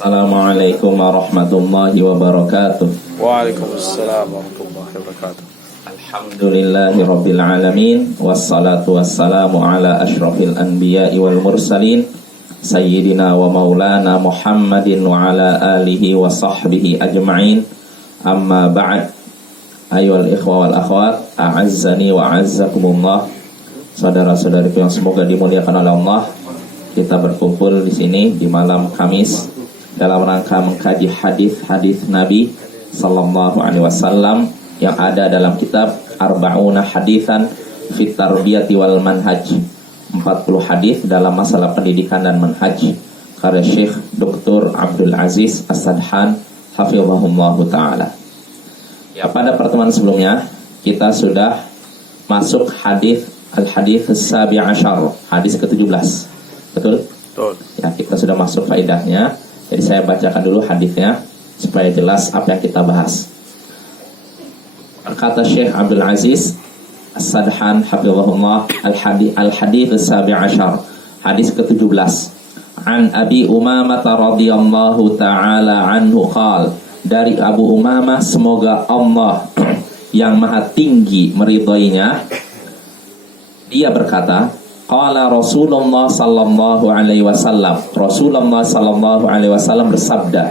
Assalamualaikum warahmatullahi wabarakatuh. Waalaikumsalam warahmatullahi wabarakatuh. Alhamdulillahi rabbil alamin. Wassalatu wassalamu ala ashrafil anbiya'i wal mursalin Sayyidina wa maulana Muhammadin wa ala alihi wa sahbihi ajma'in. Amma ba'd. Ayyuhal ikhwa wal akhwat, a'azzani wa a'azzakumullah. Saudara-saudariku yang semoga dimuliakan oleh Allah, kita berkumpul di sini di malam Kamis dalam rangka mengkaji hadis-hadis Nabi sallallahu alaihi wasallam yang ada dalam kitab Arba'una Haditsan fit Tarbiyati wal Manhaj. 40 hadis dalam masalah pendidikan dan manhaj karya Syekh Dr. Abdul Aziz As-Sadhan hafizahullahu taala. Ya, pada pertemuan sebelumnya kita sudah masuk hadis al-hadits as-sabi' asyar, hadis ke-17. Betul? Betul. Ya, kita sudah masuk faedahnya. Jadi saya bacakan dulu hadisnya supaya jelas apa yang kita bahas. Kata Syekh Abdul Aziz As-Sadhan hafizahullah, al-hadits as-sabi' asyar, hadis ke-17. An Abi Umamah radhiyallahu taala anhu qala, dari Abu Umamah semoga Allah yang maha tinggi meridhoinya, dia berkata, qala Rasulullah sallallahu alaihi wasallam, Rasulullah sallallahu alaihi wasallam bersabda,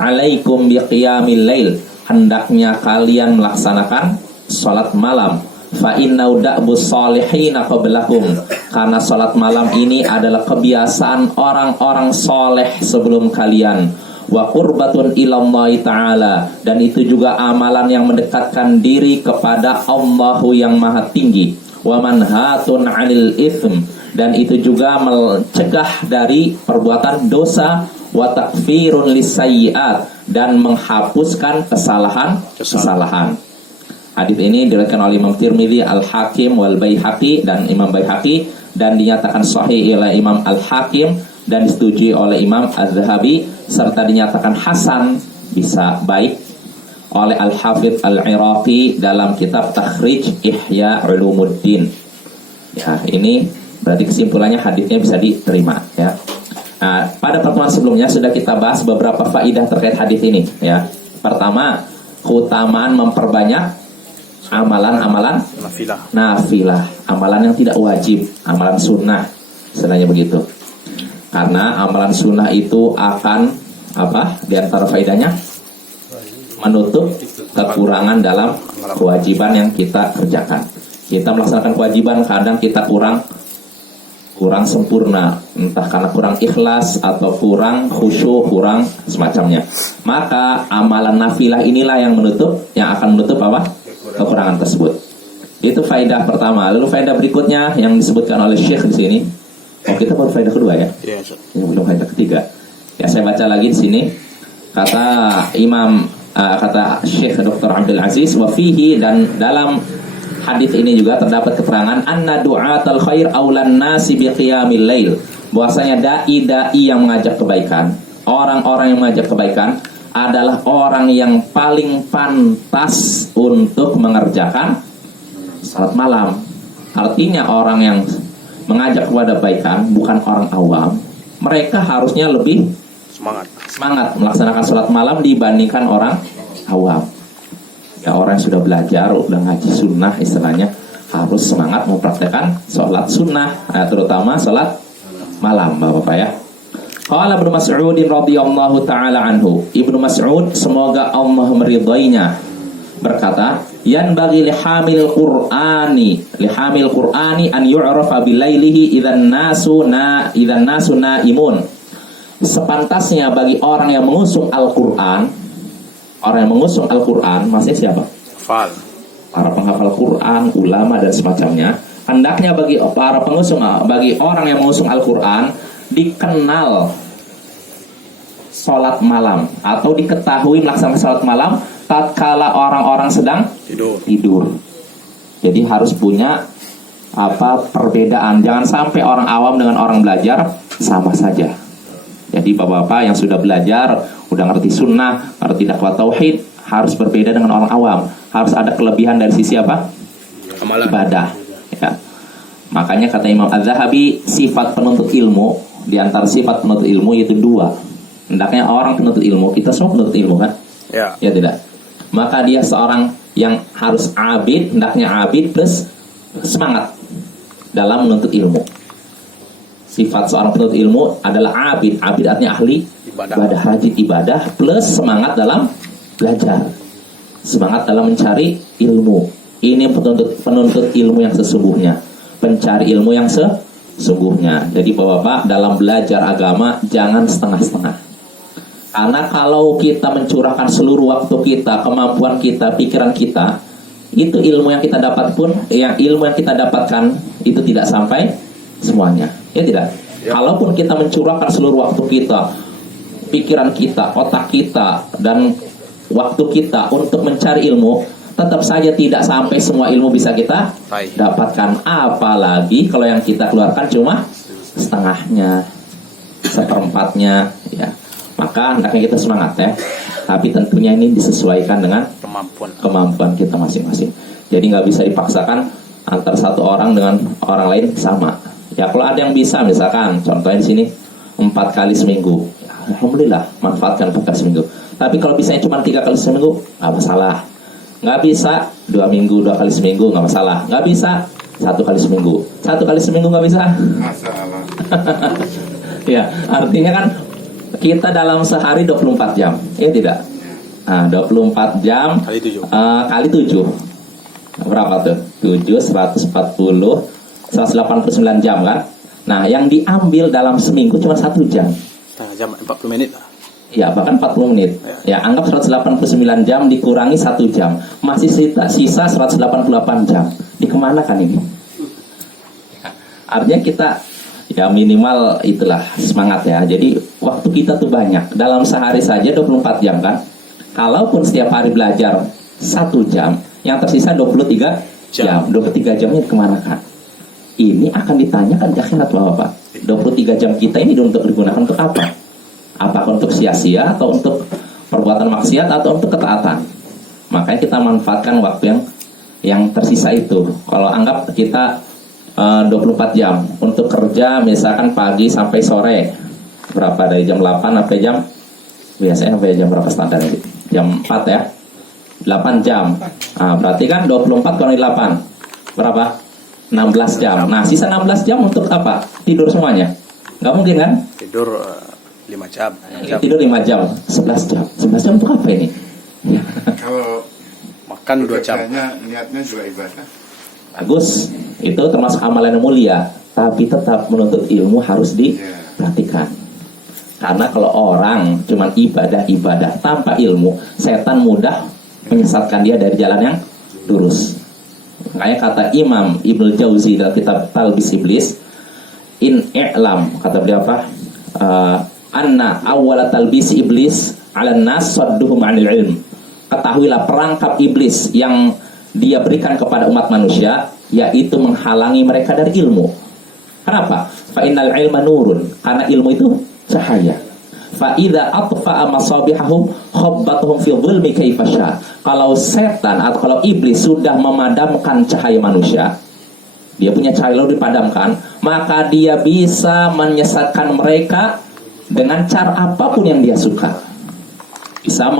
alaikum biqiyamil lail, hendaknya kalian melaksanakan salat malam, fa inna da'bus salihin qablakum, karena salat malam ini adalah kebiasaan orang-orang soleh sebelum kalian, wa qurbatun ilallahi ta'ala, dan itu juga amalan yang mendekatkan diri kepada Allah yang maha tinggi, wa manhatun 'anil itsm, dan itu juga mencegah dari perbuatan dosa, wa takfirun lisayyi'at, dan menghapuskan kesalahan. Hadis ini diriwayatkan oleh Imam Tirmidzi, Al-Hakim wal Baihaqi, dan Imam Baihaqi, dan dinyatakan sahih oleh Imam Al-Hakim dan disetujui oleh Imam Az-Zahabi, serta dinyatakan hasan, bisa baik, oleh Al-Hafidz Al-Iraqi dalam kitab Takhrij Ihya Ulumuddin. Ya, ini berarti kesimpulannya hadisnya bisa diterima, ya. Nah, pada pertemuan sebelumnya sudah kita bahas beberapa faidah terkait hadis ini, ya. Pertama, keutamaan memperbanyak amalan-amalan nafilah, amalan yang tidak wajib, amalan sunnah, istilahnya begitu. Karena amalan sunnah itu akan apa? Di antara faidahnya menutup kekurangan dalam kewajiban yang kita kerjakan. Kita melaksanakan kewajiban, kadang kita kurang sempurna, entah karena kurang ikhlas atau kurang khusyuk, kurang semacamnya. Maka amalan nafilah inilah yang akan menutup apa? Kekurangan tersebut. Itu faedah pertama. Lalu faedah berikutnya yang disebutkan oleh Syekh di sini. Oh, kita baru faedah kedua, ya? Iya, ini belum faedah ketiga. Ya, saya baca lagi di sini. Kata Syekh Dr. Abdul Aziz, wa fihi, dan dalam hadis ini juga terdapat keterangan anna du'atal khair aulan nasi biqiyamil lail, bahwasanya dai yang mengajak kebaikan, orang-orang yang mengajak kebaikan adalah orang yang paling pantas untuk mengerjakan salat malam. Artinya orang yang mengajak kepada kebaikan bukan orang awam, mereka harusnya lebih semangat melaksanakan salat malam dibandingkan orang awam. Ya, orang yang sudah belajar, udah ngaji sunnah istilahnya, harus semangat mempraktekkan sholat sunnah, terutama sholat malam, Bapak-bapak, ya. Qala Ibnu Mas'ud radhiyallahu taala anhu, Ibnu Mas'ud semoga Allah meridainya, berkata, yanbaghi lihamil qur'ani an yu'rafa bilailihi idzan nasu naimun. Sepantasnya bagi orang yang mengusung Al-Qur'an, maksudnya siapa? Para penghafal Quran, ulama dan semacamnya. Hendaknya bagi orang yang mengusung Al-Quran dikenal sholat malam, atau diketahui melaksanakan sholat malam tatkala orang-orang sedang tidur. Jadi harus punya perbedaan. Jangan sampai orang awam dengan orang belajar sama saja. Jadi bapak-bapak yang sudah belajar, udah ngerti sunnah, ngerti dakwah tauhid, harus berbeda dengan orang awam. Harus ada kelebihan dari sisi apa? Ibadah, ya. Makanya kata Imam Az-Zahabi, sifat penuntut ilmu, di antara sifat penuntut ilmu yaitu dua. Hendaknya orang penuntut ilmu, kita semua penuntut ilmu kan? Ya. Ya tidak. Maka dia seorang yang harus abid, hendaknya abid plus semangat dalam menuntut ilmu. Sifat seorang penuntut ilmu adalah abid. Abid artinya ahli ibadah, rajin ibadah plus semangat dalam belajar, semangat dalam mencari ilmu. Ini penuntut ilmu yang sesungguhnya, pencari ilmu yang sesungguhnya. Jadi Bapak-bapak, dalam belajar agama jangan setengah-setengah. Karena kalau kita mencurahkan seluruh waktu kita, kemampuan kita, pikiran kita, itu ilmu yang kita dapat pun, ilmu yang kita dapatkan itu tidak sampai semuanya. Ya tidak? Ya. Kalaupun kita mencurahkan seluruh waktu kita, pikiran kita, otak kita, dan waktu kita untuk mencari ilmu, tetap saja tidak sampai semua ilmu bisa kita dapatkan. Apalagi kalau yang kita keluarkan cuma setengahnya, seperempatnya, ya. Maka hendaknya kita semangat ya. Tapi tentunya ini disesuaikan dengan kemampuan kita masing-masing. Jadi nggak bisa dipaksakan antara satu orang dengan orang lain sama. Ya kalau ada yang bisa, misalkan contohnya di sini 4 kali seminggu, ya, alhamdulillah manfaatkan 4 kali seminggu. Tapi kalau bisanya cuma 3 kali seminggu, nggak masalah. Nggak bisa 2 minggu 2 kali seminggu, nggak masalah. Nggak bisa 1 kali seminggu, 1 kali seminggu nggak bisa. Masalah. Ya artinya kan kita dalam sehari 24 jam, ya tidak? Nah, 24 jam kali 7 berapa tuh? 7, 140, 189 jam kan? Nah, yang diambil dalam seminggu cuma 1 jam. Setengah jam, 40 menit lah. Ya, bahkan 40 menit. Ya, anggap 189 jam dikurangi 1 jam. Masih sisa 188 jam. Dikemanakan ini? Artinya kita ya minimal itulah semangat ya. Jadi waktu kita tuh banyak. Dalam sehari saja 24 jam kan. Kalaupun setiap hari belajar 1 jam, yang tersisa 23 jam. 23 jamnya kemanakan? Ini akan ditanyakan di akhirat Bapak. 23 jam kita ini untuk digunakan untuk apa? Apakah untuk sia-sia atau untuk perbuatan maksiat atau untuk ketaatan? Makanya kita manfaatkan waktu yang tersisa itu. Kalau anggap kita 24 jam untuk kerja, misalkan pagi sampai sore, berapa dari jam 8 sampai jam, biasanya sampai jam berapa standar ini? Jam 4 ya, 8 jam. Nah, berarti kan 24 kali 8 berapa? 16 jam. Nah, sisa 16 jam untuk apa? Tidur semuanya? Nggak mungkin kan? Tidur 5 jam. Tidur 5 jam, 11 jam. 11 jam untuk apa ini? Kalau makan 2 jam. Niatnya juga ibadah. Bagus, itu termasuk amalan yang mulia. Tapi tetap menuntut ilmu harus diperhatikan. Karena kalau orang cuma ibadah tanpa ilmu, setan mudah menyesatkan dia dari jalan yang lurus. Kayak kata Imam Ibnu Jauzi dalam kitab Talbis Iblis, in i'lam, kata beliau apa? Anna awwala talbis iblis 'alan nas sadduhum 'anil ilm. Ketahuilah perangkap iblis yang dia berikan kepada umat manusia yaitu menghalangi mereka dari ilmu. Kenapa? Fa innal ilma nurun, karena ilmu itu cahaya. Fa idza atfa'a masabihahum khabbatuhum fi dhulmi kaifa syaa. Kalau setan atau kalau iblis sudah memadamkan cahaya manusia, dia punya cahaya lalu dipadamkan, maka dia bisa menyesatkan mereka dengan cara apapun yang dia suka. Bisa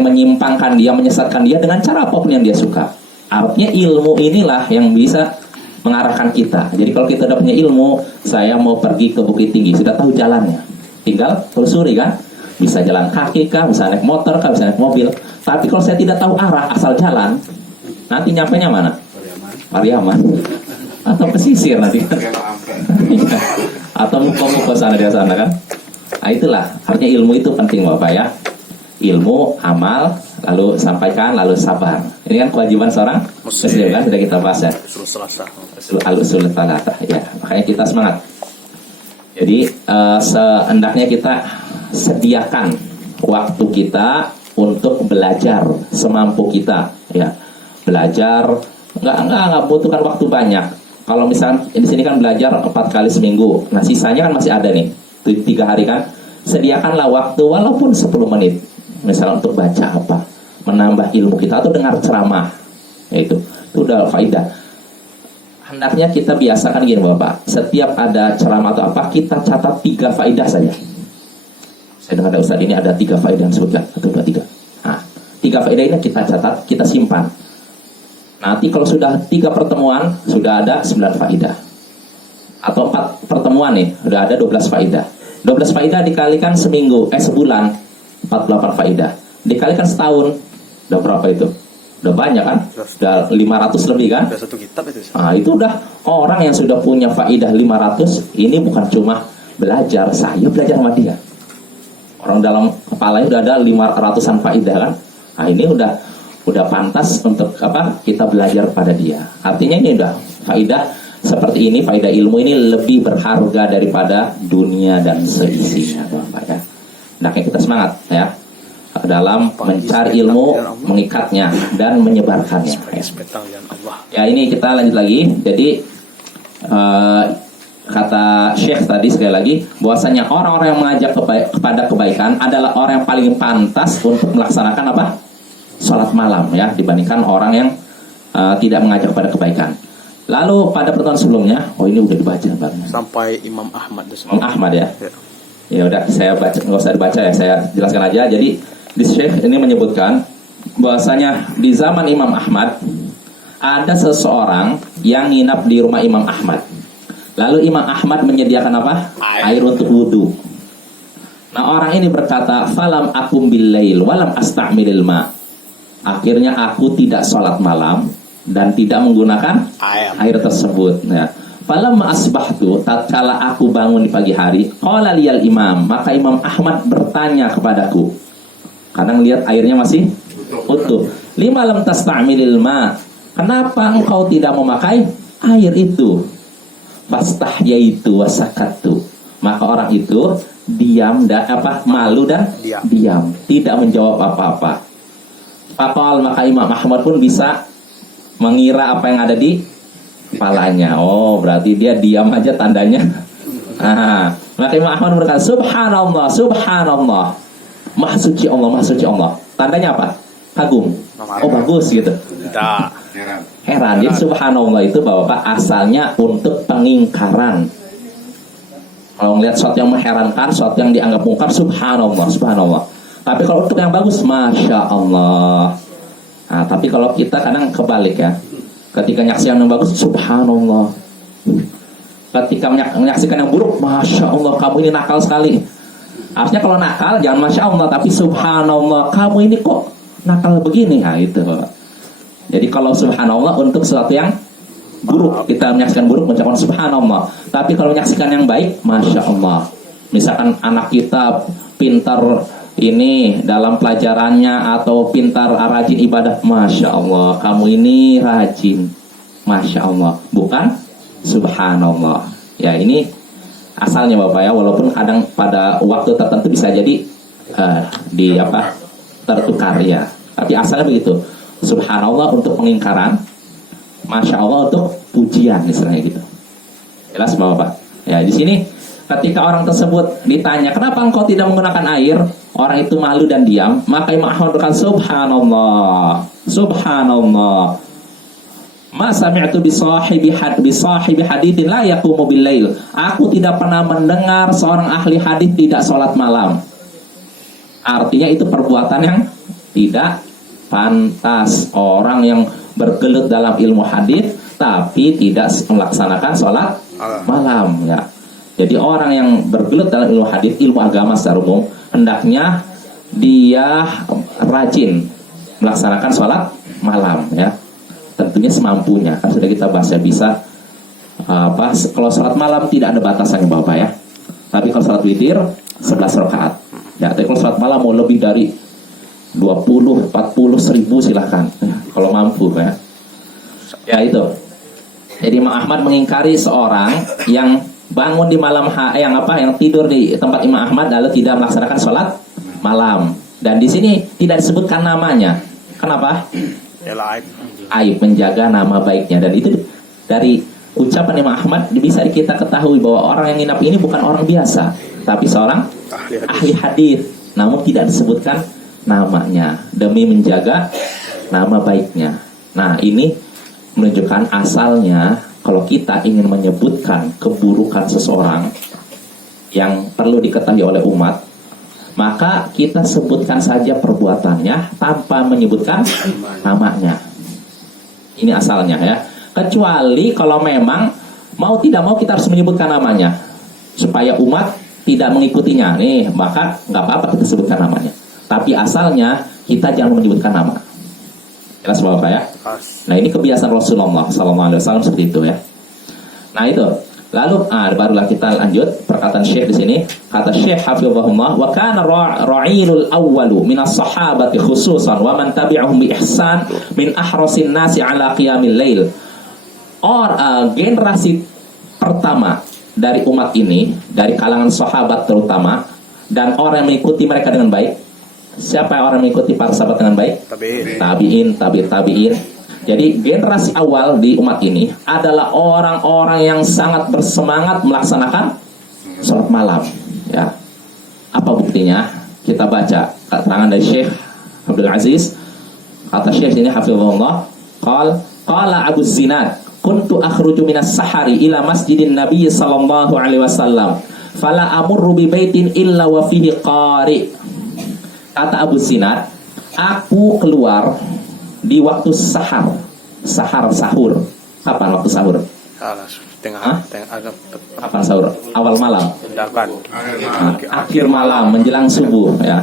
menyimpangkan dia, menyesatkan dia dengan cara apapun yang dia suka. Artinya ilmu inilah yang bisa mengarahkan kita. Jadi kalau kita udah punya ilmu, saya mau pergi ke Bukit Tinggi, sudah tahu jalannya, tinggal telusuri kan. Bisa jalan kaki kah, bisa naik motor kah, bisa naik mobil. Tapi kalau saya tidak tahu arah, asal jalan, nanti nyampenya mana? Pariaman atau pesisir nanti kan? Atau muka-muka sana di sana kan? Nah itulah artinya ilmu itu penting Bapak ya. Ilmu, amal, lalu sampaikan, lalu sabar. Ini kan kewajiban seorang muslim kan, sudah kita bahas ya. Al-usul thalatha ya. Makanya kita semangat. Jadi sehendaknya kita sediakan waktu kita untuk belajar semampu kita ya. Belajar nggak butuhkan waktu banyak. Kalau misalnya di sini kan belajar 4 kali seminggu. Nah, sisanya kan masih ada nih. 3 hari kan. Sediakanlah waktu walaupun 10 menit. Misalnya untuk baca apa, menambah ilmu kita atau dengar ceramah. Itu udah faidah. Hendaknya kita biasakan gini Bapak. Setiap ada ceramah atau apa, kita catat 3 faidah saja. Saya dengar dari Ustaz ini ada 3 faedah yang disebutkan. 1, 2, 3. Nah, 3 faedah ini kita catat, kita simpan. Nanti kalau sudah 3 pertemuan, sudah ada 9 faedah. Atau 4 pertemuan nih, sudah ada 12 faedah. 12 faedah dikalikan sebulan, 48 faedah. Dikalikan setahun, udah berapa itu? Udah banyak kan? Udah 500 lebih kan? Udah 1 kitab itu. Nah, itu udah orang yang sudah punya faedah 500. Ini bukan cuma belajar, saya belajar sama dia. Orang dalam kepalanya udah ada 500-an faedah kan? Nah, ini udah pantas untuk kita belajar pada dia. Artinya ini udah faedah seperti ini, faedah ilmu ini lebih berharga daripada dunia dan seisinya, Bapak ya. Hendaknya kita semangat ya dalam mencari ilmu, mengikatnya dan menyebarkannya. Ya, ini kita lanjut lagi. Jadi kata Syekh tadi sekali lagi bahwasanya orang-orang yang mengajak kepada kebaikan adalah orang yang paling pantas untuk melaksanakan sholat malam ya, dibandingkan orang yang tidak mengajak kepada kebaikan. Lalu pada pertemuan sebelumnya, ini udah dibaca Bang. Sampai Imam Ahmad. Imam Ahmad ya. Ya udah, saya baca, nggak usah dibaca ya, saya jelaskan aja. Jadi di Syekh ini menyebutkan bahwasanya di zaman Imam Ahmad ada seseorang yang nginap di rumah Imam Ahmad. Lalu Imam Ahmad menyediakan apa? Air untuk wudhu. Nah, orang ini berkata, "Falam akum bil-lail walam asta'milil ma." Akhirnya aku tidak sholat malam dan tidak menggunakan air tersebut. Ya. Falamma asbahtu, tatkala aku bangun di pagi hari, qala liyal imam, maka Imam Ahmad bertanya kepadaku. Kadang lihat airnya masih utuh. Lima lam tasta'milil ma. Kenapa engkau tidak memakai air itu? Fastahyaitu wasakattu. Maka orang itu diam dan malu dan diam, tidak menjawab apa-apa. Faqal, maka Imam Ahmad pun bisa mengira apa yang ada di kepalanya. Oh, berarti dia diam aja tandanya. Maka Imam Ahmad berkata, "Subhanallah, subhanallah. Maha suci Allah, maha suci Allah." Tandanya apa? Kagum. Oh, bagus gitu. Heran. Jadi subhanallah itu Bapak asalnya untuk pengingkaran. Kalau ngelihat sesuatu yang mengherankan, sesuatu yang dianggap mungkar, subhanallah, subhanallah. Tapi kalau untuk yang bagus, masya Allah. Nah, tapi kalau kita kadang kebalik ya. Ketika menyaksikan yang bagus, subhanallah. Ketika menyaksikan yang buruk, masya Allah, kamu ini nakal sekali. Harusnya kalau nakal, jangan masya Allah, tapi subhanallah, kamu ini kok nakal begini. Nah, itu Bapak. Jadi kalau subhanallah untuk sesuatu yang buruk, kita menyaksikan buruk, mengucapkan subhanallah. Tapi kalau menyaksikan yang baik, masya Allah. Misalkan anak kita pintar ini dalam pelajarannya atau pintar rajin ibadah, masya Allah, kamu ini rajin, masya Allah, bukan subhanallah. Ya, ini asalnya Bapak ya, walaupun kadang pada waktu tertentu bisa jadi tertukar ya. Tapi asalnya begitu. Subhanallah untuk pengingkaran, masya Allah untuk pujian, misalnya gitu. Jelas Bapak? Ya, di sini ketika orang tersebut ditanya, "Kenapa engkau tidak menggunakan air?" Orang itu malu dan diam. Maka Imam Ahmad berkata, "Subhanallah, subhanallah. Ma sami'tu bi sahibi haditsin la yaqumu bil lail." Aku tidak pernah mendengar seorang ahli hadis tidak sholat malam. Artinya itu perbuatan yang tidak pantas. Orang yang bergelut dalam ilmu hadis tapi tidak melaksanakan sholat malam ya. Jadi orang yang bergelut dalam ilmu hadis, ilmu agama secara umum, hendaknya dia rajin melaksanakan sholat malam ya. Tentunya semampunya. Kan sudah kita bahas ya, bisa kalau sholat malam tidak ada batasannya Bapak ya. Tapi kalau sholat witir 11 rakaat. Ya, tapi kalau sholat malam mau lebih dari 20, 40, 1000 silahkan kalau mampu ya. Ya itu. Jadi Imam Ahmad mengingkari seorang yang bangun di malam yang tidur di tempat Imam Ahmad lalu tidak melaksanakan sholat malam. Dan di sini tidak disebutkan namanya. Kenapa? Aib, menjaga nama baiknya. Dan itu dari ucapan Imam Ahmad bisa kita ketahui bahwa orang yang nginap ini bukan orang biasa, tapi seorang ahli hadis. Namun tidak disebutkan namanya demi menjaga nama baiknya. Nah, ini menunjukkan asalnya kalau kita ingin menyebutkan keburukan seseorang yang perlu diketahui oleh umat, maka kita sebutkan saja perbuatannya tanpa menyebutkan namanya. Ini asalnya ya. Kecuali kalau memang mau tidak mau kita harus menyebutkan namanya supaya umat tidak mengikutinya. Nih, maka nggak apa-apa kita sebutkan namanya. Tapi asalnya kita jangan menyebutkan nama. Jelas Bapak ya? Nah, ini kebiasaan Rasulullah SAW seperti itu ya. Nah, itu. Lalu barulah kita lanjut perkataan Syekh di sini. Kata Syekh hafizahullah, wa kana ra'ilul awwalu minas sahabati khususan wa man tabi'ahum bi ihsan min ahrasin nasi ala qiyamil lail. Generasi pertama dari umat ini, dari kalangan sahabat terutama, dan orang yang mengikuti mereka dengan baik. Siapa yang orang mengikuti para sahabat dengan baik? Tabi'in. Jadi generasi awal di umat ini adalah orang-orang yang sangat bersemangat melaksanakan sholat malam. Ya, apa buktinya? Kita baca keterangan dari Syekh Abdul Aziz. Kata Syekh ini hafizahullah, qala Abu Zinad, kuntu akhruju minas sahari ila masjidin Nabi sallallahu alaihi wasallam, fala amurru bi baitin illa wa fihi qari. Kata Abu Zinad, aku keluar di waktu sahur. Kapan waktu sahur? Kapan sahur? Awal malam. Akhir malam menjelang subuh ya.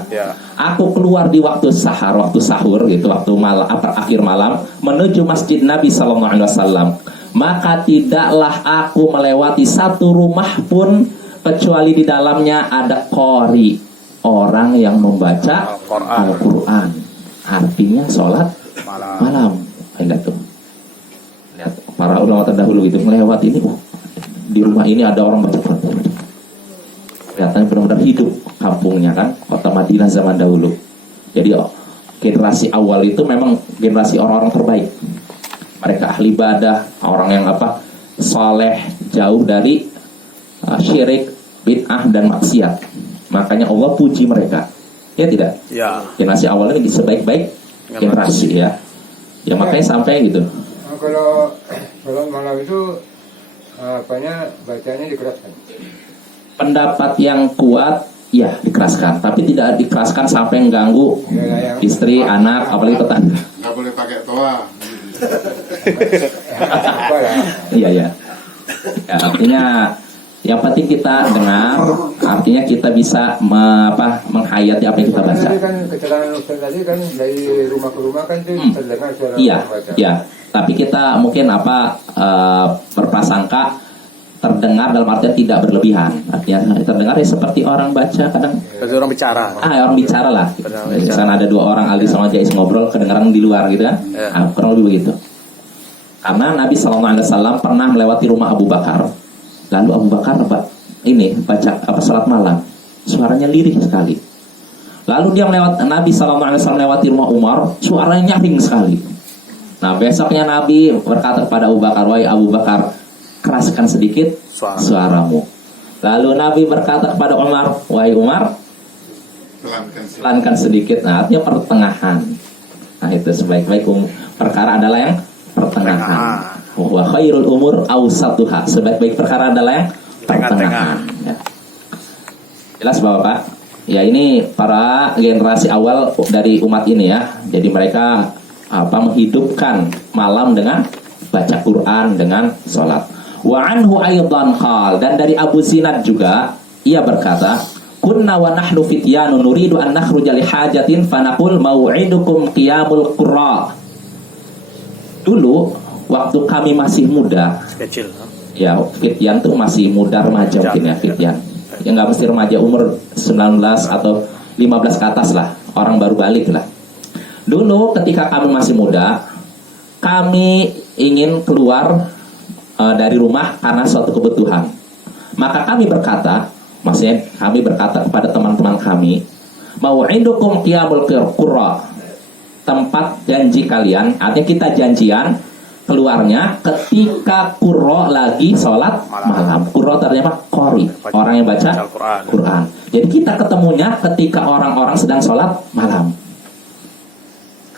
Aku keluar di waktu sahur gitu, waktu malam, akhir malam menuju masjid Nabi sallallahu alaihi wasallam. Maka tidaklah aku melewati satu rumah pun kecuali di dalamnya ada qari, orang yang membaca Al-Quran. Artinya sholat malam. Lihat tuh. Lihat para ulama terdahulu itu melewati ini. Di rumah ini ada orang baca Quran. Kelihatannya benar-benar hidup kampungnya kan, kota Madinah zaman dahulu. Jadi generasi awal itu memang generasi orang-orang terbaik. Mereka ahli ibadah, orang yang saleh, jauh dari syirik, bid'ah dan maksiat. Makanya Allah puji mereka. Ya tidak? Ya. Generasi awal ini sebaik-baik generasi ya. Ya makanya sampai gitu. Kalau malam itu bacanya dikeraskan. Pendapat yang kuat ya dikeraskan, tapi tidak dikeraskan sampai mengganggu istri, anak, apalagi tetangga. Nggak boleh pakai toa. Iya ya. Ya, artinya yang penting kita dengar, artinya kita bisa menghayati apa yang kita baca. Tadi kan keterangan Ustaz tadi kan dari rumah ke rumah kan itu terdengar suara membaca. Iya. Tapi kita mungkin berprasangka terdengar dalam artian tidak berlebihan. Artinya terdengar ya seperti orang baca kadang. Seperti orang bicara. Orang bicara lah. Misalnya ada dua orang Ali sama Jais ngobrol kedengaran di luar gitu kan. Kurang lebih begitu. Karena Nabi SAW pernah melewati rumah Abu Bakar. Lalu Abu Bakar baca salat malam, suaranya lirih sekali. Lalu Nabi SAW melewati rumah Umar, suaranya nyaring sekali. Nah besoknya Nabi berkata kepada Abu Bakar, wahai Abu Bakar, keraskan sedikit suaramu. Lalu Nabi berkata kepada Umar, wahai Umar, pelankan sedikit. Nah artinya pertengahan. Nah itu sebaik-baik perkara adalah yang pertengahan. Wa khairul umur awsatuha. Sebaik-baik perkara adalah yang pertengahan. Ya. Jelas Bapak? Ya ini para generasi awal dari umat ini ya. Jadi mereka menghidupkan malam dengan baca Quran, dengan sholat. Wa anhu aydan qal, dan dari Abu Zinad juga ia berkata, kunna wa nahnu fityanun nuridu an nakhruja li hajatin fanaqul mau'idukum qiyamul qurra. Dulu waktu kami masih muda, kecil, ya fityan tuh masih muda remaja mungkin ya fityan. Ya nggak mesti remaja, umur 19 atau 15 ke atas lah, orang baru balik lah. Dulu ketika kami masih muda, kami ingin keluar dari rumah karena suatu kebutuhan. Maka kami berkata, maksudnya kami berkata kepada teman-teman kami, mau'idukum qiyamul qurra, tempat janji kalian, artinya kita janjian keluarnya ketika qurra lagi sholat malam. Qurra terjemah qori, orang yang baca Quran. Jadi kita ketemunya ketika orang-orang sedang sholat malam,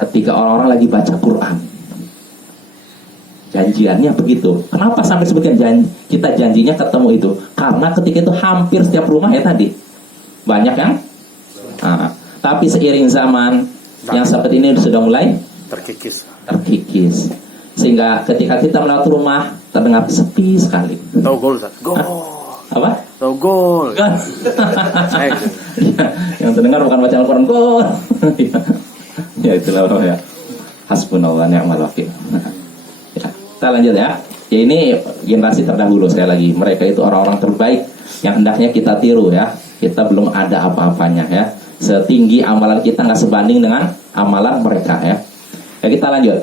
ketika orang-orang lagi baca Quran. Janjiannya begitu. Kenapa sampai sebutkan kita janjinya ketemu itu? Karena ketika itu hampir setiap rumah ya tadi banyak yang Nah, tapi seiring zaman yang seperti ini sudah mulai Terkikis. terkikis, sehingga ketika kita melewati rumah terdengar sepi sekali. Tahu gol, Ustaz? Gol. Apa? Tahu gol. Kan? Saya Yang terdengar bukan bacaan Al-Quran, gol. Ya itulah orang ya. Hasbunallah ni'mal wakil. Ya, kita lanjut ya. Ya ini generasi terdahulu sekali lagi. Mereka itu orang-orang terbaik yang hendaknya kita tiru ya. Kita belum ada apa-apanya ya. Setinggi amalan kita nggak sebanding dengan amalan mereka ya. Ya kita lanjut.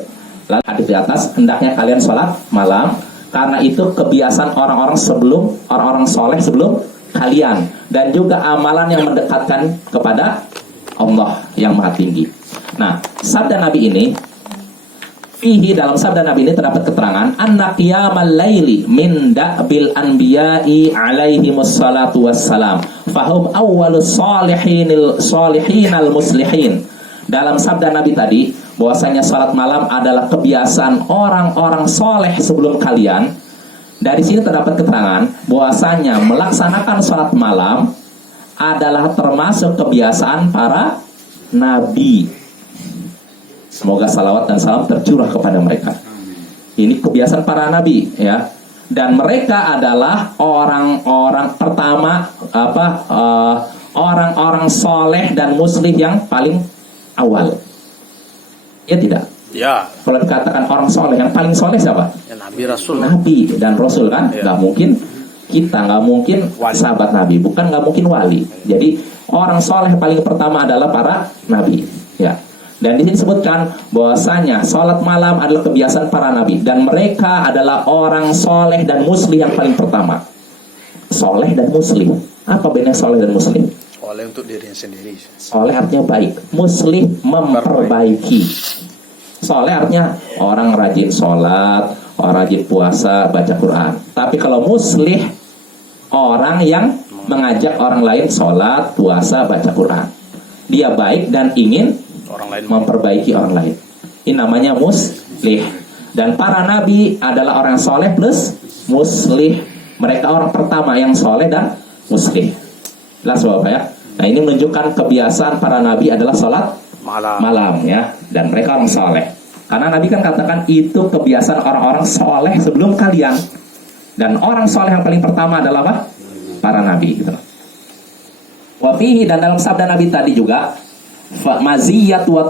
Lalu hadis di atas, hendaknya kalian sholat malam karena itu kebiasaan orang-orang soleh sebelum kalian, dan juga amalan yang mendekatkan kepada Allah yang Maha Tinggi. Nah, sabda Nabi ini, dalam sabda Nabi ini terdapat keterangan anna qiyamal laili min da'bil anbiya'i alaihimus salatu wassalam fahum awwalus salihinal muslihin. Dalam sabda Nabi tadi, bahwasanya salat malam adalah kebiasaan orang-orang soleh sebelum kalian. Dari sini terdapat keterangan bahwasanya melaksanakan salat malam adalah termasuk kebiasaan para nabi. Semoga salawat dan salam tercurah kepada mereka. Ini kebiasaan para nabi ya. Dan mereka adalah orang-orang pertama orang-orang soleh dan muslih yang paling awal. Ya tidak? Ya. Kalau dikatakan orang soleh, yang paling soleh siapa? Ya, Nabi Rasul. Nabi dan Rasul kan? Ya. Nggak mungkin kita, nggak mungkin Wali. sahabat Nabi, bukan nggak mungkin wali. Jadi orang soleh paling pertama adalah para Nabi. Ya. Dan di sini disebutkan bahwasanya sholat malam adalah kebiasaan para Nabi dan mereka adalah orang soleh dan muslim yang paling pertama. Soleh dan muslim. Apa bedanya soleh dan muslim? Oleh untuk dirinya sendiri. Soleh artinya baik, muslim memperbaiki. Soleh artinya orang rajin sholat, orang rajin puasa, baca Quran. Tapi kalau muslih, orang yang mengajak orang lain sholat, puasa, baca Quran. Dia baik dan ingin Orang lain memperbaiki orang lain. Ini namanya muslih. Dan para nabi adalah orang soleh plus muslih. Mereka orang pertama yang soleh dan muslih. Jelas Bapak ya. Nah ini menunjukkan kebiasaan para nabi adalah sholat malam ya. Dan mereka orang soleh. Karena Nabi kan katakan itu kebiasaan orang-orang soleh sebelum kalian. Dan orang soleh yang paling pertama adalah apa? Para nabi gitu. Wafihi, dan dalam sabda Nabi tadi juga maziyat wa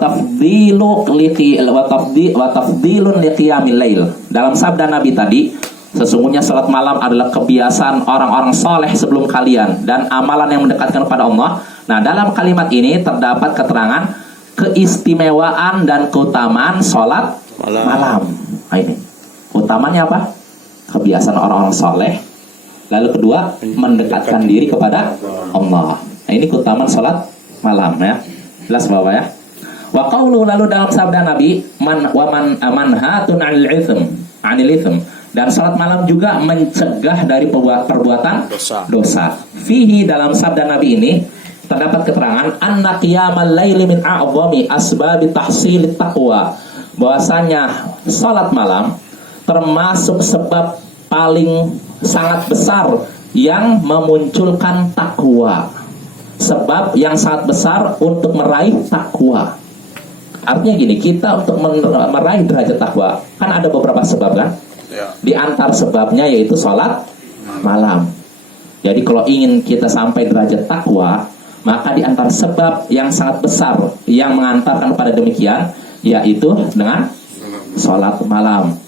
tafdilun liqiyamil lail. Dalam sabda Nabi tadi, sesungguhnya salat malam adalah kebiasaan orang-orang soleh sebelum kalian dan amalan yang mendekatkan kepada Allah. Nah, dalam kalimat ini terdapat keterangan keistimewaan dan keutamaan salat malam. Nah, ini utamanya apa? Kebiasaan orang-orang soleh. Lalu kedua, mendekatkan diri kepada Allah. Nah, ini keutamaan salat malam ya. Jelas Bapak ya. Wa qaulu, lalu dalam sabda Nabi, manhatun 'anil itsm. Dan salat malam juga mencegah dari perbuatan dosa. Fihi, dalam sabda Nabi ini terdapat keterangan anna qiyamal laili min a'zami asbabi tahsilit taqwa. Bahwasanya salat malam termasuk sebab paling sangat besar yang memunculkan takwa. Sebab yang sangat besar untuk meraih takwa. Artinya gini, kita untuk meraih derajat takwa kan ada beberapa sebab kan? Ya. Di antar sebabnya yaitu sholat malam. Jadi kalau ingin kita sampai derajat takwa, maka di antar sebab yang sangat besar yang mengantarkan pada demikian yaitu dengan sholat malam.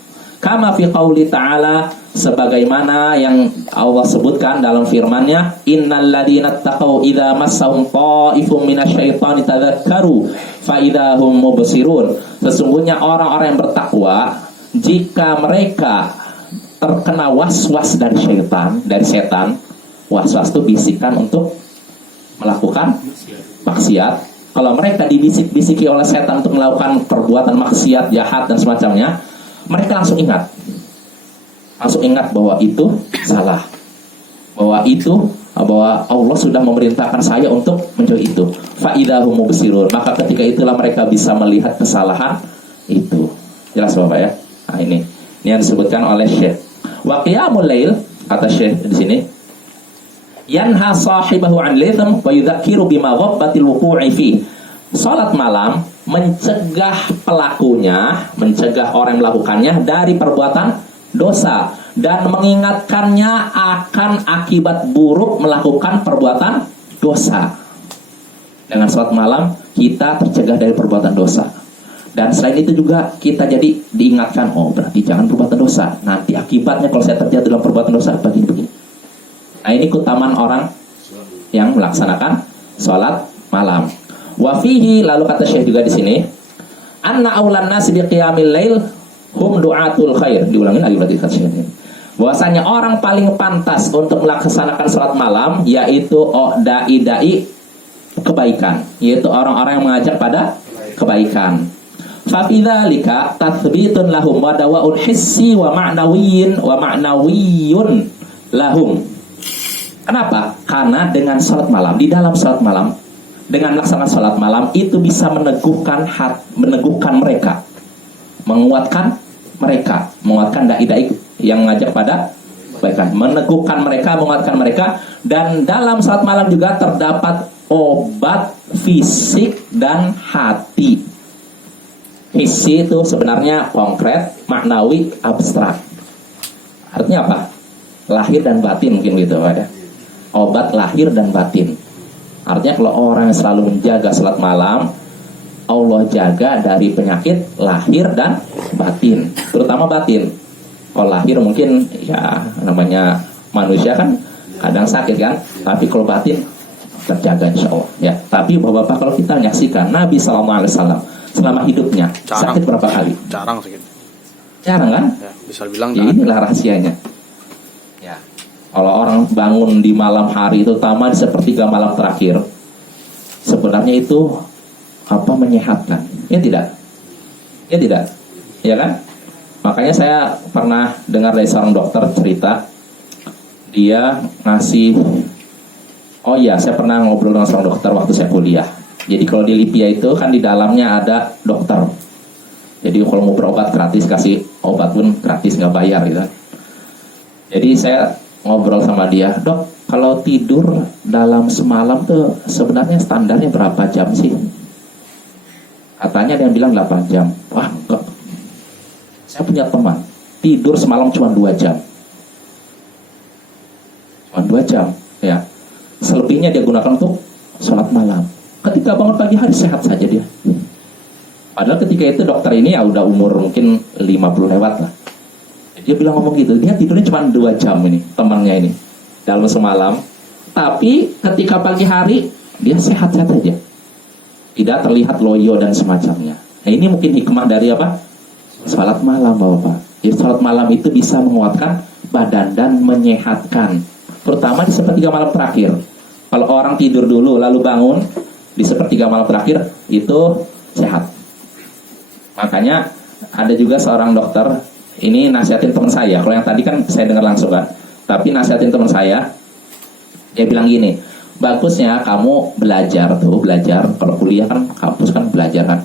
Kama fi qauli ta'ala, sebagaimana yang Allah sebutkan dalam firman-Nya, innal ladzina taqau idza massahum ta'ifum minasyaitani tadzakkaru fa idzahum mubsirun. Sesungguhnya orang-orang yang bertakwa, jika mereka terkena was-was dari setan, was-was itu bisikan untuk melakukan maksiat. Kalau mereka dibisik-bisiki oleh setan untuk melakukan perbuatan maksiat, jahat dan semacamnya, mereka langsung ingat bahwa itu salah, bahwa Allah sudah memerintahkan saya untuk menjauhi itu. Faidahum mubsirun, maka ketika itulah mereka bisa melihat kesalahan itu. Jelas Bapak ya. Nah, ini yang disebutkan oleh Syekh. Wa qiyamul lail, kata Syekh di sini, yanha sahibahu 'anil itsm wa yudzakiru bima ghabbatil wuqu'i fi. Salat malam mencegah pelakunya, mencegah orang yang melakukannya dari perbuatan dosa dan mengingatkannya akan akibat buruk melakukan perbuatan dosa. Dengan salat malam kita tercegah dari perbuatan dosa. Dan selain itu juga kita jadi diingatkan, oh berarti jangan perbuatan dosa. Nanti akibatnya kalau saya terjatuh dalam perbuatan dosa begini-begini. Nah ini keutamaan orang yang melaksanakan sholat malam. Wafihi, lalu kata Syekh juga di sini, anna aulan nasi bi qiyamil lail hum du'atul khair. Diulangin lagi kata Syekh. Bahwasanya orang paling pantas untuk melaksanakan sholat malam yaitu dai-dai kebaikan, yaitu orang-orang yang mengajak pada kebaikan. Fabidzalika tathbitun lahum wa dawaun hissi wa ma'nawiyyun lahum. Kenapa? Karena dengan salat malam, di dalam salat malam, dengan melaksanakan salat malam itu bisa meneguhkan mereka, menguatkan dai-dai yang mengajak pada kebaikan, meneguhkan mereka, menguatkan mereka. Dan dalam salat malam juga terdapat obat fisik dan hati. Hissi itu sebenarnya konkret, maknawi, abstrak. Artinya apa? Lahir dan batin mungkin gitu ada. Obat lahir dan batin. Artinya kalau orang yang selalu menjaga salat malam, Allah jaga dari penyakit lahir dan batin, terutama batin. Kalau lahir mungkin ya namanya manusia kan kadang sakit kan, tapi kalau batin terjaga insya Allah ya. Tapi bapak-bapak, kalau kita menyaksikan Nabi SAW selama hidupnya sakit berapa kali? Jarang sakit. Jarang kan? Ya, bisa bilang ya, inilah rahasianya. Ya. Kalau orang bangun di malam hari, terutama di sepertiga malam terakhir, sebenarnya itu menyehatkan. Ya tidak? Ya tidak? Ya kan? Makanya saya pernah dengar dari seorang dokter cerita, dia ngasih, saya pernah ngobrol dengan seorang dokter waktu saya kuliah. Jadi kalau di Lipia itu kan di dalamnya ada dokter. Jadi kalau mau berobat gratis, kasih obat pun gratis, nggak bayar gitu. Jadi saya ngobrol sama dia, dok, kalau tidur dalam semalam tuh sebenarnya standarnya berapa jam sih? Katanya dia bilang 8 jam. Wah, enggak. Saya punya teman tidur semalam cuma 2 jam. Cuma 2 jam, ya. Selebihnya dia gunakan untuk sholat malam. Ketika bangun pagi hari sehat saja dia. Padahal ketika itu dokter ini ya udah umur mungkin 50 lewat lah. Dia bilang ngomong gitu, dia tidurnya cuma 2 jam ini, temannya ini, dalam semalam. Tapi ketika pagi hari dia sehat-sehat saja, tidak terlihat loyo dan semacamnya. Nah ini mungkin hikmah dari apa? Salat malam, Bapak. Jadi salat malam itu bisa menguatkan badan dan menyehatkan, terutama di sepertiga malam terakhir. Kalau orang tidur dulu lalu bangun di sepertiga malam terakhir itu sehat. Makanya ada juga seorang dokter, ini nasihatin teman saya. Kalau yang tadi kan saya dengar langsung kan, tapi nasihatin teman saya, dia bilang gini, bagusnya kamu belajar kalau kuliah kan kampus kan belajar kan,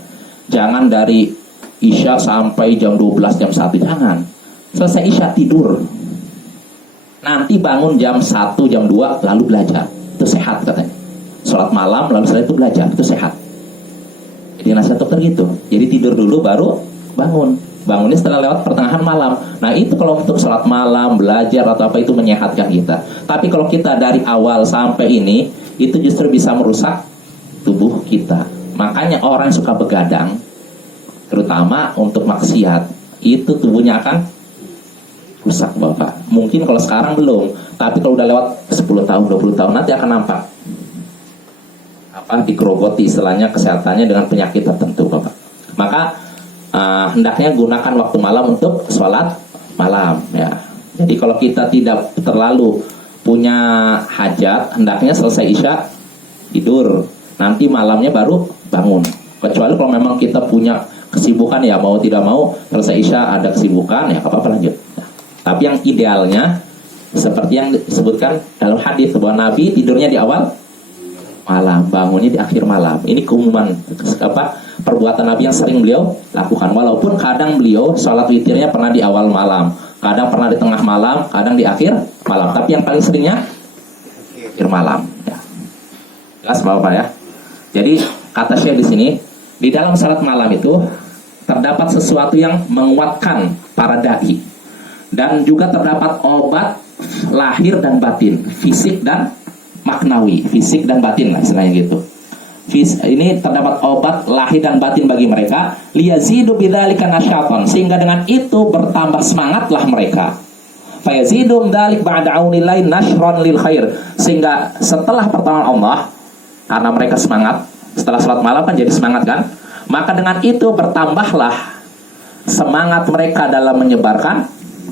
jangan dari Isya sampai jam 12 jam 1, jangan. Selesai Isya tidur, nanti bangun jam 1 jam 2 lalu belajar, itu sehat katanya. Sholat malam lalu setelah itu belajar, itu sehat. Jadi nasihat dokter gitu. Jadi tidur dulu baru bangun. Bangunnya setelah lewat pertengahan malam. Nah itu kalau untuk sholat malam, belajar atau apa itu menyehatkan kita. Tapi kalau kita dari awal sampai ini, itu justru bisa merusak tubuh kita. Makanya orang yang suka begadang, terutama untuk maksiat, itu tubuhnya akan rusak, Bapak. Mungkin kalau sekarang belum, tapi kalau udah lewat 10 tahun, 20 tahun nanti akan nampak digerogoti istilahnya kesehatannya dengan penyakit tertentu, Bapak. Maka hendaknya gunakan waktu malam untuk sholat malam ya. Jadi kalau kita tidak terlalu punya hajat, hendaknya selesai Isya tidur, nanti malamnya baru bangun. Kecuali kalau memang kita punya kesibukan ya, mau tidak mau selesai Isya ada kesibukan ya, apa-apa lanjut. Tapi yang idealnya seperti yang disebutkan dalam hadis bahwa Nabi tidurnya di awal malam, bangunnya di akhir malam. Ini keumuman perbuatan Nabi yang sering beliau lakukan. Walaupun kadang beliau sholat witirnya pernah di awal malam, kadang pernah di tengah malam, kadang di akhir malam. Tapi yang paling seringnya akhir malam. Ya. Jelas Bapak ya. Jadi kata Syekh di sini, di dalam salat malam itu terdapat sesuatu yang menguatkan para dai, dan juga terdapat obat lahir dan batin, fisik dan maknawi, fisik dan batin lah istilahnya gitu. Ini terdapat obat lahir dan batin bagi mereka, liyazidu bidzalika nasyatan, sehingga dengan itu bertambah semangatlah mereka. Fayazidum dzalik ba'da aunillahi nashran lil khair, sehingga setelah pertolongan Allah, karena mereka semangat setelah salat malam kan jadi semangat kan, maka dengan itu bertambahlah semangat mereka dalam menyebarkan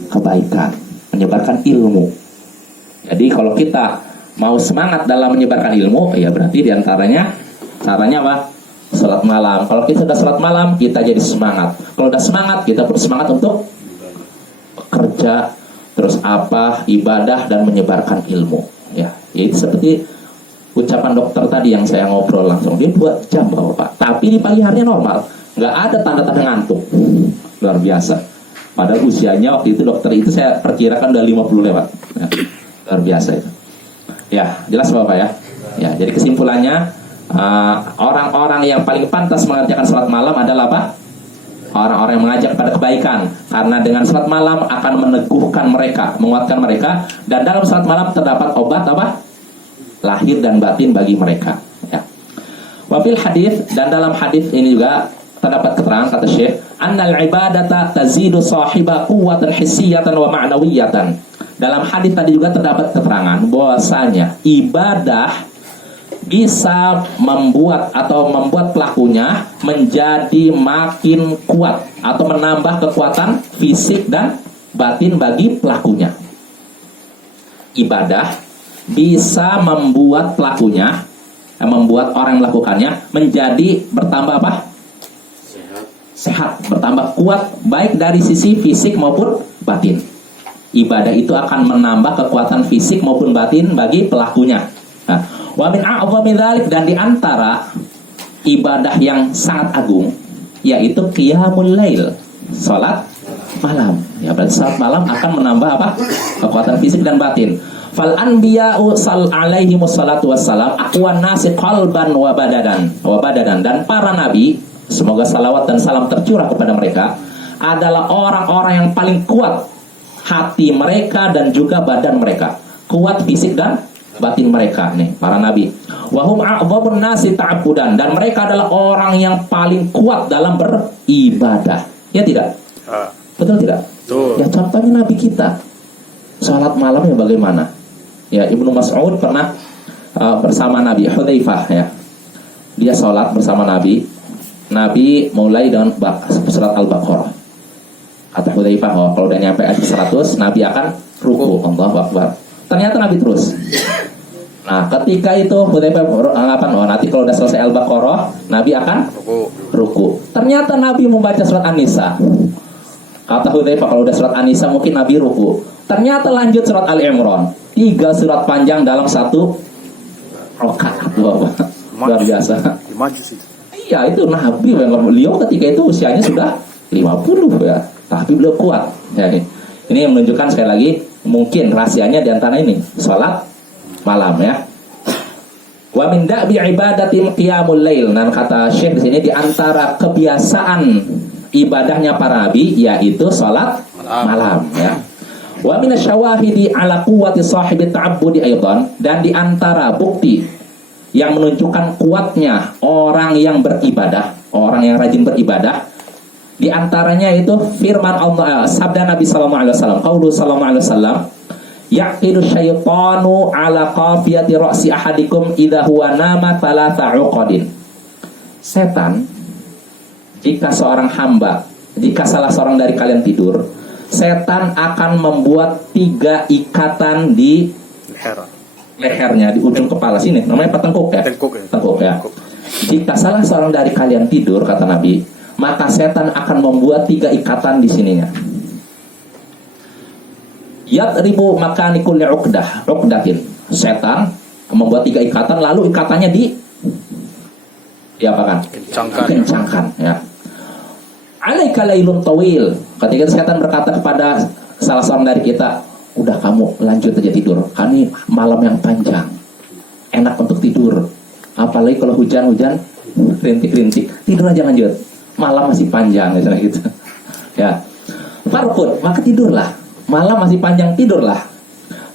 kebaikan, menyebarkan ilmu. Jadi kalau kita mau semangat dalam menyebarkan ilmu, ya berarti diantaranya caranya apa? Salat malam. Kalau kita sudah salat malam, kita jadi semangat. Kalau udah semangat, kita bersemangat untuk kerja, terus apa, ibadah dan menyebarkan ilmu. Ya, itu seperti ucapan dokter tadi yang saya ngobrol langsung. Dia 2 jam Bapak. Tapi di pagi harinya normal, nggak ada tanda-tanda ngantuk. Luar biasa. Padahal usianya waktu itu dokter itu saya perkirakan udah 50 lewat. Ya, luar biasa itu. Ya, jelas Bapak ya. Ya, jadi kesimpulannya, orang-orang yang paling pantas mengerjakan salat malam adalah apa? Orang-orang yang mengajak pada kebaikan, karena dengan salat malam akan meneguhkan mereka, menguatkan mereka, dan dalam salat malam terdapat obat apa? Lahir dan batin bagi mereka. Ya. Wafil hadis, dan dalam hadis ini juga terdapat keterangan kata Syekh, annal ibadata tazidu sahiba quwwatan hissiyatan wa ma'nawiyatan. Dalam hadis tadi juga terdapat keterangan bahwasanya ibadah bisa membuat pelakunya menjadi makin kuat atau menambah kekuatan fisik dan batin bagi pelakunya. Ibadah bisa membuat pelakunya, membuat orang yang melakukannya menjadi bertambah apa? Sehat, bertambah kuat baik dari sisi fisik maupun batin. Ibadah itu akan menambah kekuatan fisik maupun batin bagi pelakunya. Nah, wa min a'zami dzalik, dan di antara ibadah yang sangat agung yaitu qiyamul lail, salat malam. Ya, berarti salat malam akan menambah apa? Kekuatan fisik dan batin. Fal anbiya'u alaihi wassalatu wassalam aqwan nasi qalban wa badadan, dan para nabi, semoga salawat dan salam tercurah kepada mereka, adalah orang-orang yang paling kuat hati mereka dan juga badan mereka, kuat fisik dan batin mereka nih para nabi. Wahum a'dhamun nasi ta'abbudan, dan mereka adalah orang yang paling kuat dalam beribadah. Ya tidak? Betul tidak? Betul. Ya contohnya nabi kita. Salat malamnya bagaimana? Ya, Ibnu Mas'ud pernah bersama Nabi Hudzaifah ya. Dia salat bersama Nabi. Nabi mulai dengan surat Al-Baqarah. Kata Hudzaifah, kalau udah nyampe ayat 100, Nabi akan ruku. Allahu Akbar. Ternyata Nabi terus. Nah, ketika itu Hudzaifah nanti kalau udah selesai Al-Baqarah, Nabi akan ruku. Ternyata Nabi membaca surat An-Nisa. Kata Hudzaifah, kalau udah surat An-Nisa mungkin Nabi ruku. Ternyata lanjut surat Al-Imran. 3 surat panjang dalam 1 rakaat. Luar biasa. Iya, itu Nabi beliau ketika itu usianya sudah 50 ya. Tapi beliau kuat. Ya, ini yang menunjukkan sekali lagi mungkin rahasianya di antara ini, salat malam ya. Wa min da'bi ibadatin qiyamul lail. Dan kata Syekh di sini di antara kebiasaan ibadahnya para nabi yaitu salat malam ya. Wa min asyawahidi ala quwwati sahibi ta'abbudi aidan, dan di antara bukti yang menunjukkan kuatnya orang yang beribadah, orang yang rajin beribadah, di antaranya itu firman Allah, sabda Nabi sallallahu alaihi wasallam, qaulu sallallahu alaihi wasallam, yaqidu syaitanu ala qafiyati ra'si ahadikum idza huwa nama thalatha uqadin. Setan, jika salah seorang dari kalian tidur, setan akan membuat 3 ikatan di lehernya, di ujung kepala sini, namanya petengkuk ya. Tengkuk ya. Jika salah seorang dari kalian tidur, kata Nabi, maka setan akan membuat 3 ikatan di sininya. Yadribu makanikul uqdatin. Setan membuat 3 ikatan, lalu ikatannya diapakan? Kencangkan ya. Alaika lailun tawil. Ketika setan berkata kepada salah seorang dari kita, udah kamu lanjut aja tidur, kan ini malam yang panjang. enak untuk tidur. Apalagi kalau hujan-hujan, rintik-rintik, tidur aja lanjut. Malam masih panjang, misalnya gitu. Ya, farqud, maka tidurlah. Malam masih panjang, tidurlah.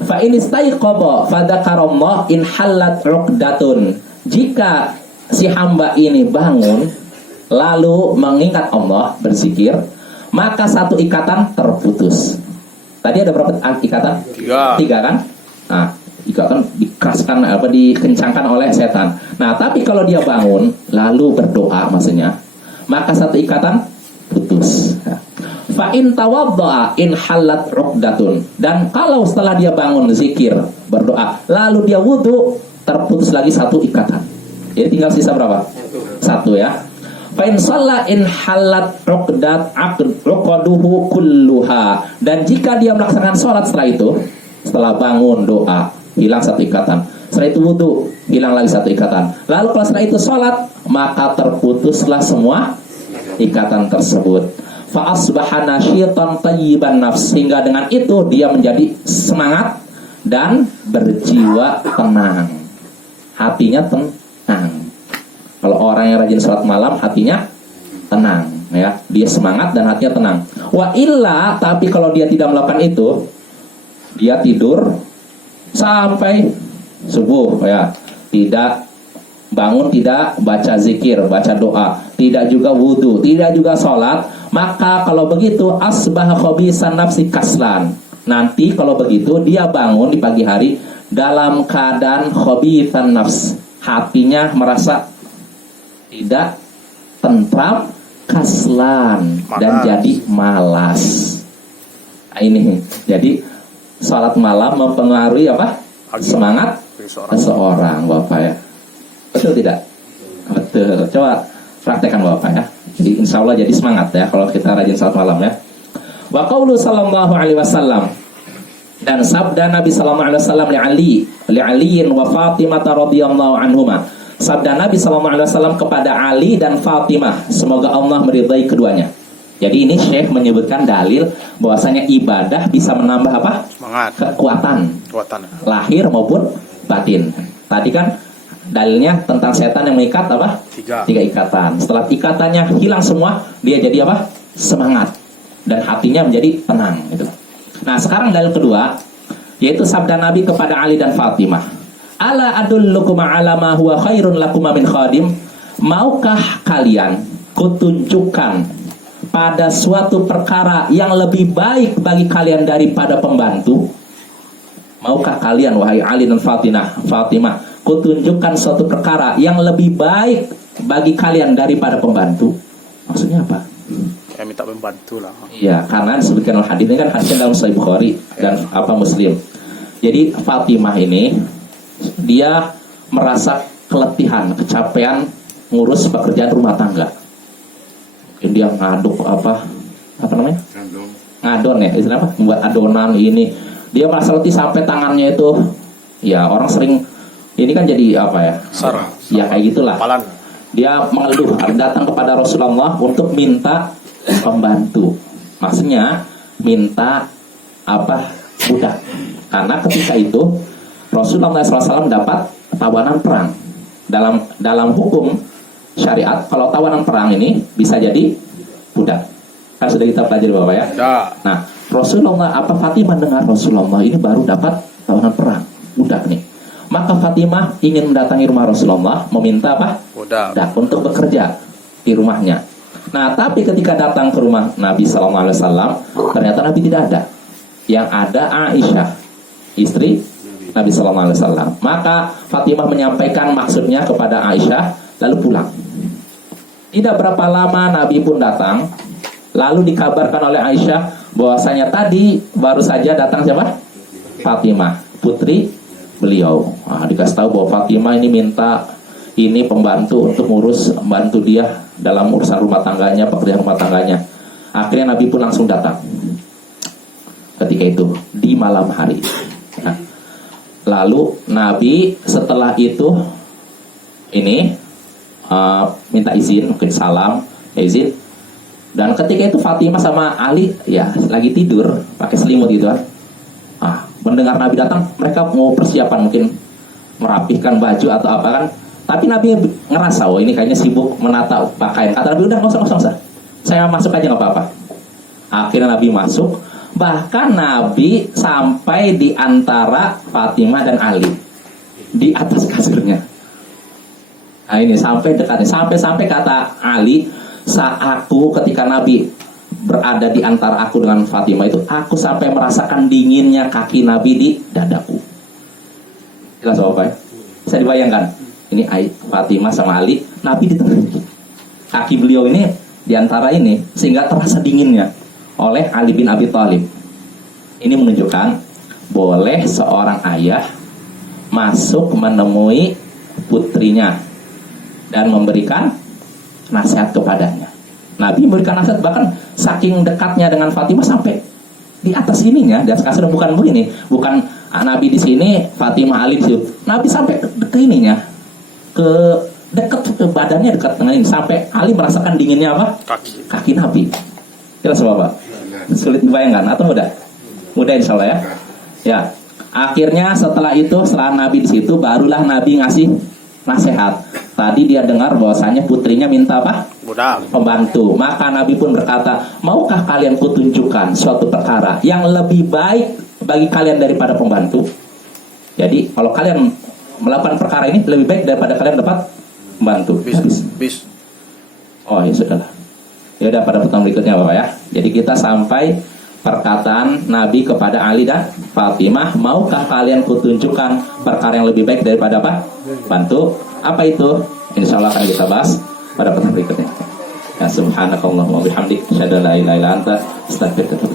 Fa in istayqadha fadzakarallah in halat 'uqdatun. Jika si hamba ini bangun lalu mengingat Allah, berzikir, maka satu ikatan terputus. Tadi ada berapa ikatan? 3 kan? Nah, ikatan dikeraskan dikencangkan oleh setan. Nah, tapi kalau dia bangun lalu berdoa maksudnya, maka satu ikatan putus. Fa in tawaddaa in halat 'uqdatun. Dan kalau setelah dia bangun zikir, berdoa, lalu dia wudu, terputus lagi satu ikatan. Jadi tinggal sisa berapa? Satu ya. Fa in shalla in halat 'uqduhu kulluha. Dan jika dia melaksanakan sholat setelah itu, setelah bangun doa, hilang satu ikatan. Setelah itu wudu, hilang lagi satu ikatan. Lalu kalau setelah itu sholat, maka terputuslah semua ikatan tersebut. Fa asbaha nasyitan thayyiban nafs. Hingga dengan itu dia menjadi semangat dan berjiwa tenang. Hatinya tenang. Kalau orang yang rajin sholat malam, hatinya tenang, ya. Dia semangat dan hatinya tenang. Wa illa, tapi kalau dia tidak melakukan itu, dia tidur sampai subuh, ya. Tidak bangun, tidak baca zikir, baca doa, tidak juga wudu, tidak juga sholat, maka kalau begitu asbah khabisan nafsi kaslan. Nanti kalau begitu dia bangun di pagi hari dalam keadaan khabisan nafs, hatinya merasa tidak tentram, kaslan, dan jadi malas. Nah, ini jadi sholat malam mempengaruhi apa? Semangat seseorang, Bapak ya. Betul tidak? Betul. Coba praktekkan Bapak ya. Jadi insya Allah jadi semangat ya kalau kita rajin salat malam ya. Wa qaulu sallallahu alaihi wasallam, dan sabda Nabi sallallahu alaihi wasallam li Aliin wa Fatimah radhiyallahu anhuma. Sabda Nabi sallallahu alaihi wasallam kepada Ali dan Fatimah, semoga Allah meridai keduanya. Jadi ini Syekh menyebutkan dalil bahwasanya ibadah bisa menambah apa? Semangat. Kekuatan lahir maupun batin. Tadi kan dalilnya tentang setan yang mengikat apa? 3 ikatan. Setelah ikatannya hilang semua, dia jadi apa? Semangat. Dan hatinya menjadi tenang gitu. Nah, sekarang dalil kedua, yaitu sabda Nabi kepada Ali dan Fatimah. Ala adullukum ala ma huwa khairun lakum min khadim. Maukah kalian kutunjukkan pada suatu perkara yang lebih baik bagi kalian daripada pembantu? Maukah kalian, wahai Ali dan Fatimah, kutunjukkan suatu perkara yang lebih baik bagi kalian daripada pembantu? Maksudnya apa? Kayak minta pembantu lah. Iya, karena disebutkan hadis ini kan hadisnya dalam Sahih Bukhari dan Muslim. Jadi Fatimah ini dia merasa keletihan, kecapean ngurus pekerjaan rumah tangga. Mungkin dia ngaduk apa namanya? Ngadon ya, istilah apa? Membuat adonan ini. Dia merasa letih sampai tangannya itu, ya orang sering ini kan jadi apa ya? Sarah. Ya kayak gitulah. Palan. Dia mengeluh, datang kepada Rasulullah untuk minta pembantu. Maksudnya minta apa? Budak. Karena ketika itu Rasulullah SAW dapat tawanan perang. Dalam hukum syariat, kalau tawanan perang ini bisa jadi budak. Kan sudah kita pelajari Bapak ya. Nah, Fatimah dengar Rasulullah ini baru dapat tawanan perang, budak nih. Maka Fatimah ingin mendatangi rumah Rasulullah, meminta apa? Budak untuk bekerja di rumahnya. Nah, tapi ketika datang ke rumah Nabi SAW, ternyata Nabi tidak ada. Yang ada Aisyah, istri Nabi SAW. Maka Fatimah menyampaikan maksudnya kepada Aisyah, lalu pulang. Tidak berapa lama Nabi pun datang, lalu dikabarkan oleh Aisyah bahwasanya tadi baru saja datang siapa? Fatimah, putri beliau. Nah, dikasih tahu bahwa Fatimah ini minta ini pembantu untuk membantu dia dalam urusan rumah tangganya, pekerjaan rumah tangganya. Akhirnya Nabi pun langsung datang. Ketika itu di malam hari. Nah, lalu Nabi setelah itu ini minta izin, mungkin salam, izin. Dan ketika itu Fatimah sama Ali ya lagi tidur pakai selimut gitu kan. Mendengar Nabi datang, mereka mau persiapan mungkin merapihkan baju atau apa kan. Tapi Nabi ngerasa, oh ini kayaknya sibuk menata pakaian. Kata Nabi, udah nggak usah. Saya masuk aja nggak apa-apa. Akhirnya Nabi masuk. Bahkan Nabi sampai di antara Fatimah dan Ali, di atas kasurnya. Nah ini sampai dekatnya, sampai kata Ali, saat aku ketika Nabi berada di antara aku dengan Fatimah itu, aku sampai merasakan dinginnya kaki Nabi di dadaku. Jelas apa ya? Bisa dibayangkan? Ini Fatimah sama Ali, Nabi di tengah. Kaki beliau ini di antara ini, sehingga terasa dinginnya oleh Ali bin Abi Thalib. Ini menunjukkan boleh seorang ayah masuk menemui putrinya dan memberikan nasihat kepadanya. Nabi memberikan nasihat, bahkan saking dekatnya dengan Fatimah sampai di atas ininya, di atas kasur, bukan begini, bukan Nabi di sini, Fatimah Ali di situ. Nabi sampai ke ininya, ke dekat ke badannya, dekat dengan ini, sampai Ali merasakan dinginnya apa? Kaki Nabi. Kira sebab Pak? Sulit dibayangkan atau mudah? Mudah insya Allah ya. Ya. Akhirnya setelah itu, setelah Nabi di situ, barulah Nabi ngasih nasihat. Tadi dia dengar bahwasanya putrinya minta apa? Budak. Pembantu. Maka Nabi pun berkata, maukah kalian kutunjukkan suatu perkara yang lebih baik bagi kalian daripada pembantu? Jadi kalau kalian melakukan perkara ini lebih baik daripada kalian dapat pembantu. Bis. Oh ya sudahlah. Ya udah, pada pertemuan berikutnya Bapak ya. Jadi kita sampai perkataan Nabi kepada Ali dan Fatimah, maukah kalian kutunjukkan perkara yang lebih baik daripada apa? Bantu. Apa itu? Insya Allah akan kita bahas pada pertemuan berikutnya. Ya subhanakallahumma wa bihamdik, asyhadu an la ilaha illa anta, astaghfiruka.